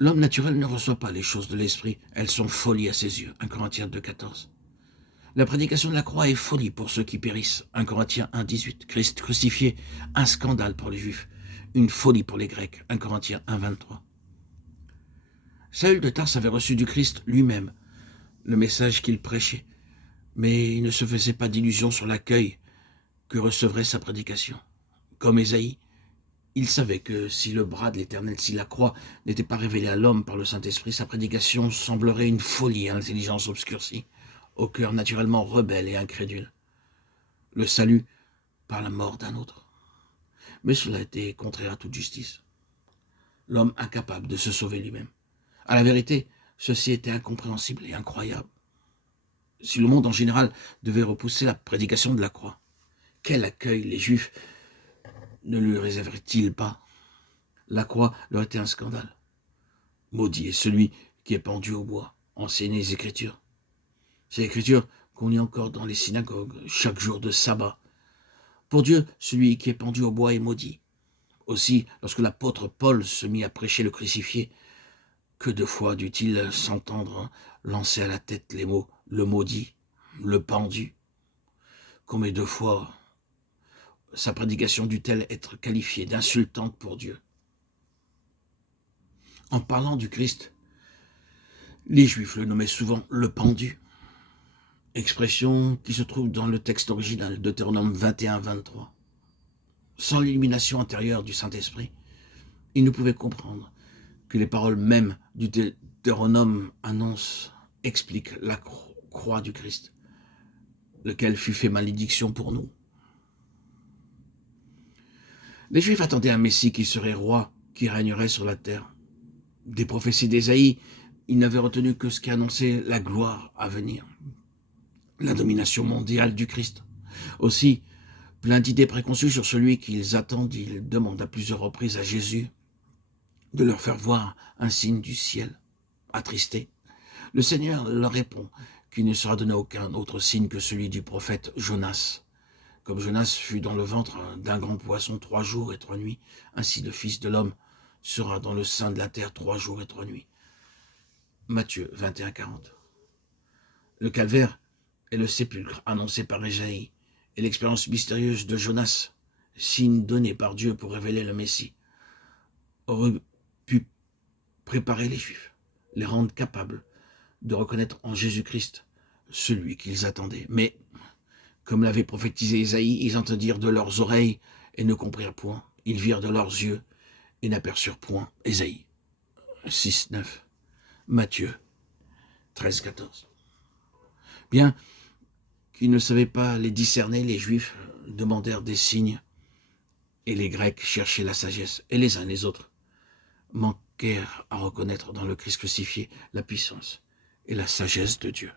L'homme naturel ne reçoit pas les choses de l'esprit, elles sont folies à ses yeux. 1 Corinthiens 2,14. La prédication de la croix est folie pour ceux qui périssent. 1 Corinthiens 1,18. Christ crucifié, un scandale pour les Juifs, une folie pour les Grecs. 1 Corinthiens 1,23. Saül de Tarse avait reçu du Christ lui-même le message qu'il prêchait, mais il ne se faisait pas d'illusions sur l'accueil que recevrait sa prédication. Comme Ésaïe, il savait que si le bras de l'Éternel, si la croix n'était pas révélée à l'homme par le Saint-Esprit, sa prédication semblerait une folie à l'intelligence obscurcie, au cœur naturellement rebelle et incrédule. Le salut par la mort d'un autre. Mais cela était contraire à toute justice. L'homme incapable de se sauver lui-même. À la vérité, ceci était incompréhensible et incroyable. Si le monde en général devait repousser la prédication de la croix, quel accueil les Juifs ne lui réserveraient-ils pas? La croix leur était un scandale. Maudit est celui qui est pendu au bois. Enseignez les Écritures. Ces Écritures qu'on lit encore dans les synagogues, chaque jour de sabbat. Pour Dieu, celui qui est pendu au bois est maudit. Aussi, lorsque l'apôtre Paul se mit à prêcher le crucifié, que de fois dut-il s'entendre lancer à la tête les mots « le maudit »,« le pendu ». Combien de fois sa prédication dut-elle être qualifiée d'insultante pour Dieu? En parlant du Christ, les Juifs le nommaient souvent « le pendu », expression qui se trouve dans le texte original, Deutéronome 21-23. Sans l'illumination intérieure du Saint-Esprit, ils ne pouvaient comprendre que les paroles mêmes du Deutéronome annoncent, expliquent la croix du Christ, lequel fut fait malédiction pour nous. Les Juifs attendaient un Messie qui serait roi, qui régnerait sur la terre. Des prophéties d'Ésaïe, ils n'avaient retenu que ce qui annonçait la gloire à venir, la domination mondiale du Christ. Aussi, plein d'idées préconçues sur celui qu'ils attendent, ils demandent à plusieurs reprises à Jésus de leur faire voir un signe du ciel. Attristés, le Seigneur leur répond qu'il ne sera donné aucun autre signe que celui du prophète Jonas. Comme Jonas fut dans le ventre d'un grand poisson 3 jours et 3 nuits, ainsi le Fils de l'homme sera dans le sein de la terre 3 jours et 3 nuits. Matthieu 21-40. Le calvaire est le sépulcre annoncé par Ésaïe et l'expérience mystérieuse de Jonas, signe donné par Dieu pour révéler le Messie, aurait pu préparer les Juifs, les rendre capables de reconnaître en Jésus-Christ celui qu'ils attendaient. Mais, comme l'avait prophétisé Ésaïe, ils entendirent de leurs oreilles et ne comprirent point. Ils virent de leurs yeux et n'aperçurent point. Ésaïe 6-9. Matthieu 13-14. Bien qu'ils ne savaient pas les discerner, les Juifs demandèrent des signes et les Grecs cherchaient la sagesse. Et les uns et les autres manquèrent à reconnaître dans le Christ crucifié la puissance et la sagesse de Dieu.